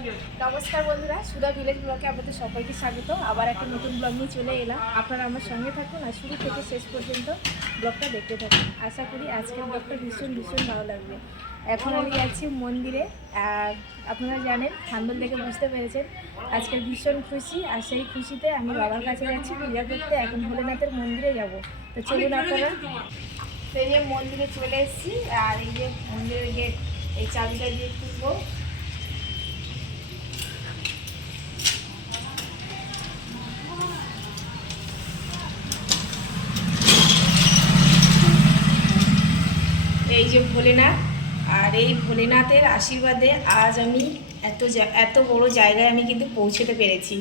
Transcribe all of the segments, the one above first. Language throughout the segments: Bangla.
নমস্কার বন্ধুরা, সুধা ভিলেজ ব্লকে আপনাদের সবাইকে স্বাগত। আবার একটা নতুন ব্লগ নিয়ে চলে এলাম। আপনারা আমার সঙ্গে থাকুন আর শুরু থেকে শেষ পর্যন্ত ব্লগটা দেখতে থাকুন। আশা করি আজকের ব্লগটা ভীষণ ভীষণ ভালো লাগবে। এখন আমি যাচ্ছি মন্দিরে। আর আপনারা জানেন থাম্বল দেখে বুঝতে পেরেছেন আজকে ভীষণ খুশি। আর সেই খুশিতে আমি বাবার কাছে যাচ্ছি, পূজা করতে। এখন ভোলেনাথের মন্দিরে যাব। তো চলুন আপনারা। এই যে মন্দিরে চলে এসেছি। আর এই যে মন্দিরের গেট এই চাবিটা দিয়ে খুলবো যে ভোলেনাথ আর এই ভোলেনাথের আশীর্বাদে আজ আমি এত এত বড় জায়গায় আমি কিন্তু পৌঁছতে পেরেছি।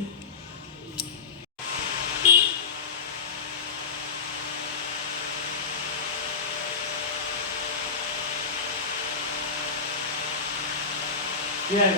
Yeah,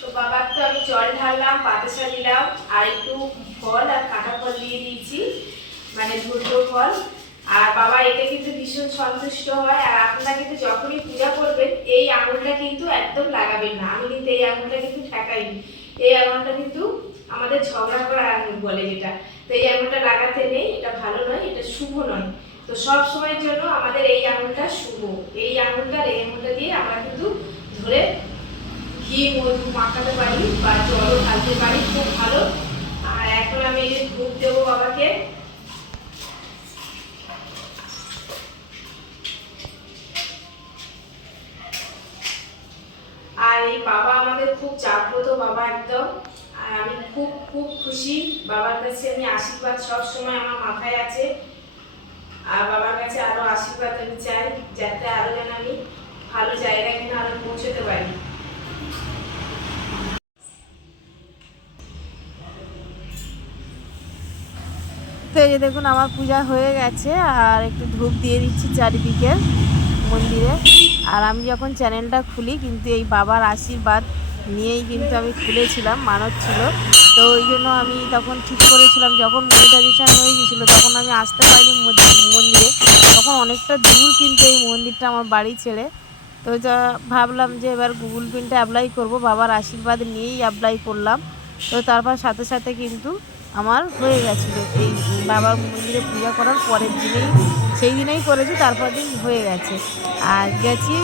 তো বাবার তো আমি জল ঢাললাম বাতাসা দিলাম আর একটু ফল আর কাঁটা ফল দিয়ে দিয়েছি মানে ধৈর্য ফল। আর বাবা, এতে কিন্তু ভীষণ সন্তুষ্ট হয়, আর আপনারা কিন্তু যখনই পূজা করবেন, এই আঙুলটা কিন্তু একদম লাগাবেন না। আমি কিন্তু এই আঙুলটা কিন্তু ঠেকাইনি। এই আঙুলটা কিন্তু আমাদের ঝগড়া করা আঙুল বলে যেটা। তো এই আঙুলটা লাগাতে নেই, এটা ভালো নয়, এটা শুভ নয়। তো সব সময়ের জন্য আমাদের এই আঙুলটা শুভ। এই আঙুলটার এই আঙুলটা দিয়ে আমরা কিন্তু ধরে ঘি মধু মাখাতে পারি বা জলও ঢালতে পারি, খুব ভালো। আর এখন আমি এই ধূপ দেবো বাবাকে। আর এই বাবা আমাদের খুব জাগ্রত বাবা একদম। আর আমি খুব খুব খুশি। বাবার কাছে আমি আশীর্বাদ সব সময় আমার মাথায় আছে। আর বাবার কাছে আরও আশীর্বাদ আমি চাই, যাতে আরও যেন আমি ভালো জায়গায় কিনা আরও পৌঁছতে পারি। তো এই যে দেখুন, আমার পূজা হয়ে গেছে, আর একটু ধূপ দিয়ে দিচ্ছি চারিদিকে মন্দিরে। আর আমি যখন চ্যানেলটা খুলি, কিন্তু এই বাবার আশীর্বাদ নিয়েই কিন্তু আমি খুলেছিলাম, মানত ছিল। তো ওই জন্য আমি তখন ঠিক করেছিলাম। যখন মনিটাইজেশন হয়ে গেছিল তখন আমি আসতে পারিনি মন্দি- মন্দিরে। তখন অনেকটা দূর কিন্তু এই মন্দিরটা আমার বাড়ি ছেড়ে। তো ভাবলাম যে এবার গুগল পিনটা অ্যাপ্লাই করব, বাবার আশীর্বাদ নিয়েই অ্যাপ্লাই করলাম। তো তারপর সাথে সাথে কিন্তু আমার হয়ে গেছিল। এই বাবার মন্দিরে পূজা করার পরের দিনেই, সেই দিনেই করেছি, তারপর দিন হয়ে গেছে। আর গেছি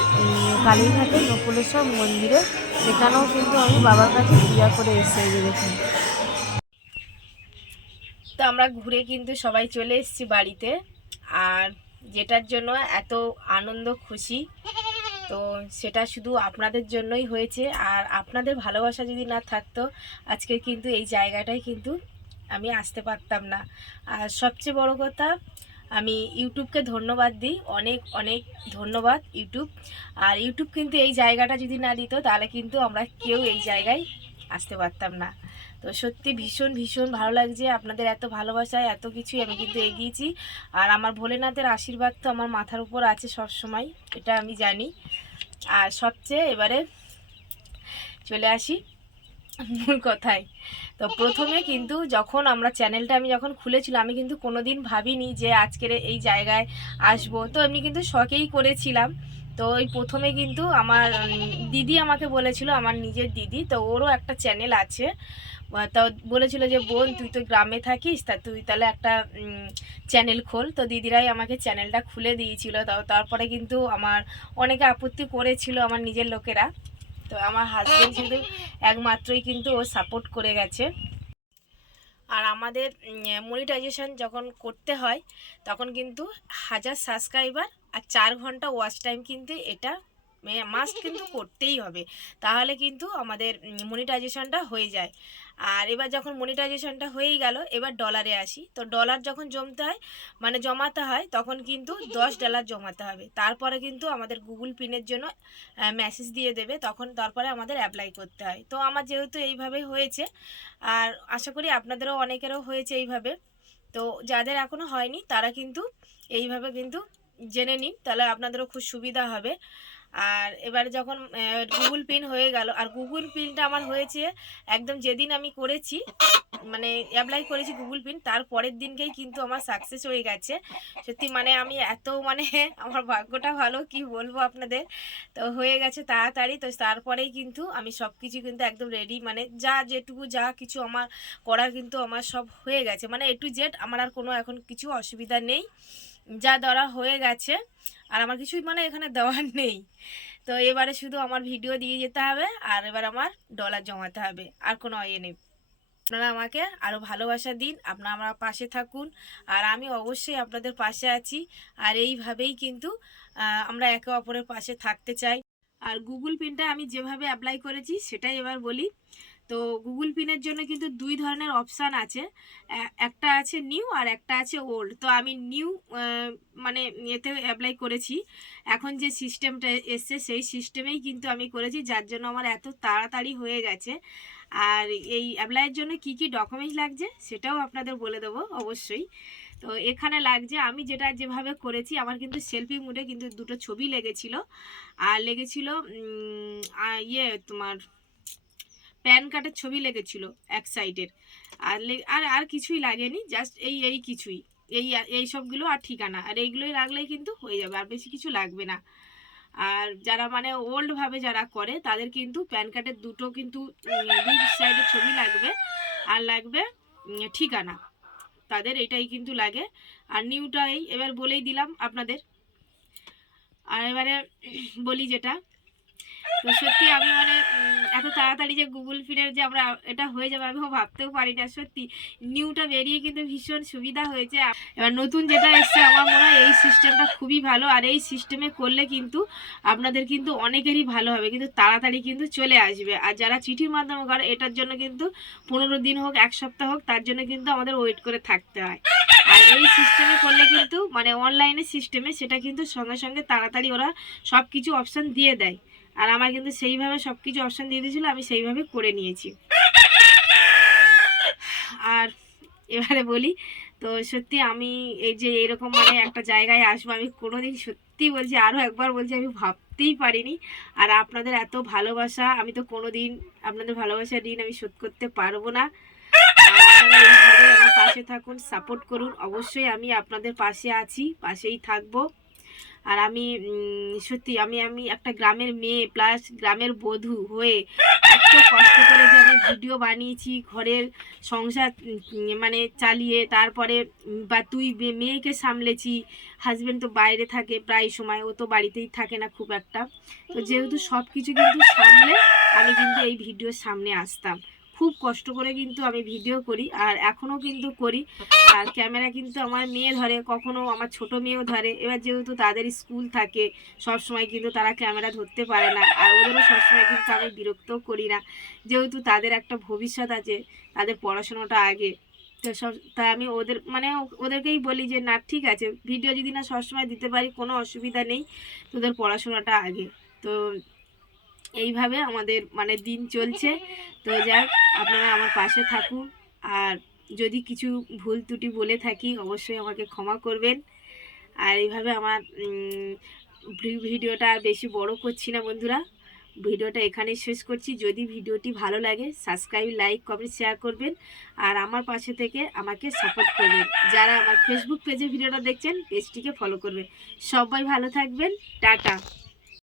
কালীঘাটে নকুলেশ্বর মন্দিরে। সেখানেও কিন্তু আমি বাবার কাছে পূজা করে যে দেখুন। তো আমরা ঘুরে কিন্তু সবাই চলে এসেছি বাড়িতে। আর যেটার জন্য এত আনন্দ, খুশি তো সেটা শুধু আপনাদের জন্যই হয়েছে। আর আপনাদের ভালোবাসা যদি না থাকতো, আজকে কিন্তু এই জায়গাটাই কিন্তু আমি আসতে পারতাম না। আর সবচেয়ে বড় কথা, আমি ইউটিউবকে ধন্যবাদ দিই। অনেক অনেক ধন্যবাদ ইউটিউব। আর ইউটিউব কিন্তু এই জায়গাটা যদি না দিত, তাহলে কিন্তু আমরা কেউ এই জায়গায় আসতে পারতাম না। তো সত্যি ভীষণ ভীষণ ভালো লাগছে আপনাদের এত ভালোবাসায় এত কিছুই আমি কিন্তু এগিয়েছি। আর আমার ভোলেনাথের আশীর্বাদ তো আমার মাথার উপর আছে সব সময় এটা আমি জানি। আর সবচেয়ে এবারে চলে আসি মূল কথায়। তো প্রথমে কিন্তু যখন আমরা চ্যানেলটা আমি যখন খুলেছিলাম, আমি কিন্তু কোনোদিন ভাবিনি যে আজকের এই জায়গায় আসব। তো এমনি কিন্তু শখেই করেছিলাম। তো ওই প্রথমে কিন্তু আমার দিদি আমাকে বলেছিল, আমার নিজের দিদি, তো ওরও একটা চ্যানেল আছে। তো বলেছিল যে, বোন, তুই তো গ্রামে থাকিস, তা তুই তাহলে একটা চ্যানেল খোল। তো দিদিরাই আমাকে চ্যানেলটা খুলে দিয়েছিল। তো তারপরে কিন্তু আমার অনেকে আপত্তি করেছিল আমার নিজের লোকেরা। তো আমার হাজবেন্ড কিন্তু একমাত্রই কিন্তু ও সাপোর্ট করে গেছে। আর আমাদের মনিটাইজেশন যখন করতে হয়, তখন কিন্তু হাজার সাবস্ক্রাইবার আর চার ঘণ্টা ওয়াচ টাইম কিন্তু এটা মাস্ট কিন্তু করতেই হবে। তাহলে কিন্তু আমাদের মনিটাইজেশনটা হয়ে যায়। আর এবার যখন মনিটাইজেশনটা হয়েই গেল, এবার ডলারে আসি। তো ডলার যখন জমতে হয় মানে জমাতে হয়, তখন কিন্তু দশ ডলার জমাতে হবে। তারপরে কিন্তু আমাদের গুগল পিনের জন্য মেসেজ দিয়ে দেবে। তখন তারপরে আমাদের অ্যাপ্লাই করতে হয়। তো আমার যেহেতু এইভাবে হয়েছে, আর আশা করি আপনাদেরও অনেকেরও হয়েছে এইভাবে। তো যাদের এখনও হয়নি, তারা কিন্তু এইভাবে কিন্তু জেনে নিন। তাহলে আপনাদেরও খুব সুবিধা হবে। আর এবারে যখন গুগল পিন হয়ে গেল, আর গুগল পিনটা আমার হয়েছে একদম যেদিন আমি করেছি মানে অ্যাপ্লাই করেছি গুগল পিন তার পরের দিনকেই কিন্তু আমার সাকসেস হয়ে গেছে। সত্যি মানে আমি এত মানে আমার ভাগ্যটা ভালো, কি বলব আপনাদের? তো হয়ে গেছে তাড়াতাড়ি, তো তারপরেই কিন্তু আমি সব কিছু কিন্তু একদম রেডি মানে যা যেটুকু যা কিছু আমার করার কিন্তু আমার সব হয়ে গেছে। মানে এ টু জেড আমার আর কোনো এখন কিছু অসুবিধা নেই। যা ধরা হয়ে গেছে আর আমার কিছুই মানে এখানে দেওয়ার নেই। তো এবারে শুধু আমার ভিডিও দিয়ে যেতে হবে আর এবার আমার ডলার জমাতে হবে। আর কোনো ইয়ে নেই। আপনারা আমাকে আরও ভালোবাসা দিন, আপনারা আমার পাশে থাকুন আর আমি অবশ্যই আপনাদের পাশে আছি। আর এইভাবেই কিন্তু আমরা একে অপরের পাশে থাকতে চাই। আর গুগল পিনটা আমি যেভাবে অ্যাপ্লাই করেছি, সেটাই এবার বলি। তো গুগল পিনের জন্য কিন্তু দুই ধরনের অপশান আছে। একটা আছে নিউ আর একটা আছে ওল্ড তো আমি নিউ মানে এতে অ্যাপ্লাই করেছি। এখন যে সিস্টেমটা এসছে, সেই সিস্টেমেই কিন্তু আমি করেছি, যার জন্য আমার এত তাড়াতাড়ি হয়ে গেছে। আর এই অ্যাপ্লাইয়ের জন্য কি কি ডকুমেন্টস লাগছে, সেটাও আপনাদের বলে দেবো, অবশ্যই। তো এখানে লাগছে, আমি যেটা যেভাবে করেছি, আমার কিন্তু সেলফি মুডে কিন্তু দুটো ছবি লেগেছিল। আর লেগেছিল ইয়ে তোমার প্যান কার্ডের ছবি লেগেছিল এক সাইডের। আর আর আর কিছুই লাগেনি জাস্ট এই এই কিছুই। এই এই সবগুলো আর ঠিকানা। আর এইগুলোই রাখলেই কিন্তু হয়ে যাবে, আর বেশি কিছু লাগবে না। আর যারা মানে ওল্ডভাবে যারা করে, তাদের কিন্তু প্যান কার্ডের দুটো কিন্তু দুই সাইডের ছবি লাগবে, আর লাগবে ঠিকানা। তাদের এটাই কিন্তু লাগে। আর নিউটাই এবার বলেই দিলাম আপনাদের। আর এবারে বলি যেটা তো সত্যি আমি মানে এত তাড়াতাড়ি যে গুগল পিনের যে আমরা এটা হয়ে যাবে আমি ভাবতেও পারি না, সত্যি। নিউটা বেরিয়ে কিন্তু ভীষণ সুবিধা হয়েছে। এবার নতুন যেটা এসছে, আমার মনে হয় এই সিস্টেমটা খুবই ভালো, আর এই সিস্টেমে করলে কিন্তু আপনাদের কিন্তু অনেকেরই ভালো হবে, কিন্তু তাড়াতাড়ি কিন্তু চলে আসবে। আর যারা চিঠির মাধ্যমে করে, এটার জন্য কিন্তু পনেরো দিন হোক, এক সপ্তাহ হোক, তার জন্য কিন্তু আমাদের ওয়েট করে থাকতে হয়। আর এই সিস্টেমে করলে কিন্তু মানে অনলাইনে সিস্টেমে সেটা কিন্তু সঙ্গে সঙ্গে তাড়াতাড়ি ওরা সব কিছু অপশান দিয়ে দেয়। আর আমার কিন্তু সেইভাবে সব কিছু অপশান দিয়ে দিয়েছিল, আমি সেইভাবে করে নিয়েছি। আর এবারে বলি, তো সত্যি আমি এই যে এরকম মানে একটা জায়গায় আসব, আমি কোনোদিন সত্যি বলছি আরও একবার বলছি, আমি ভাবতেই পারিনি। আর আপনাদের এত ভালোবাসা, আমি তো কোনোদিন আপনাদের ভালোবাসা ঋণ আমি শোধ করতে পারব না। পাশে থাকুন সাপোর্ট করুন। অবশ্যই আমি আপনাদের পাশে আছি, পাশেই থাকব। আর আমি সত্যি আমি আমি একটা গ্রামের মেয়ে প্লাস গ্রামের বধূ হয়ে এত কষ্ট করে যে আমি ভিডিও বানিয়েছি, ঘরের সংসার মানে চালিয়ে, তারপরে বা তুই মেয়েকে সামলেছি হাজব্যান্ড তো বাইরে থাকে প্রায় সময়, ও তো বাড়িতেই থাকে না খুব একটা। তো যেহেতু সব কিছু কিন্তু সামলে, আমি কিন্তু এই ভিডিওর সামনে আসতাম। খুব কষ্ট করে কিন্তু আমি ভিডিও করি, আর এখনও কিন্তু করি। আর ক্যামেরা কিন্তু আমার মেয়ে ধরে, কখনো আমার ছোট মেয়েও ধরে। এবার যেহেতু তাদের স্কুল থাকে সব সময় কিন্তু তারা ক্যামেরা ধরতে পারে না, আর ওদেরও সবসময় কিন্তু আমি বিরক্তও করি না। যেহেতু তাদের একটা ভবিষ্যৎ আছে, তাদের পড়াশোনাটা আগে, তো সব, তাই আমি ওদের মানে ওদেরকেই বলি যে, না, ঠিক আছে ভিডিও যদি না সবসময় দিতে পারি, কোনো অসুবিধা নেই, তোদের পড়াশোনাটা আগে। তো এইভাবে আমাদের মানে দিন চলছে। তো যাক, আপনারা আমার পাশে থাকুন। আর যদি কিছু ভুল ত্রুটি বলে থাকি, অবশ্যই আমাকে ক্ষমা করবেন। আর এইভাবে আমার ভিডিওটা বেশি বড় করছি না বন্ধুরা। ভিডিওটা এখানেই শেষ করছি। যদি ভিডিওটি ভালো লাগে সাবস্ক্রাইব লাইক কমেন্ট শেয়ার করবেন। আর আমার পাশে থেকে আমাকে সাপোর্ট করবেন। যারা আমার ফেসবুক পেজে ভিডিওটা দেখছেন পেজটিকে ফলো করবেন। সবাই ভালো থাকবেন। টাটা।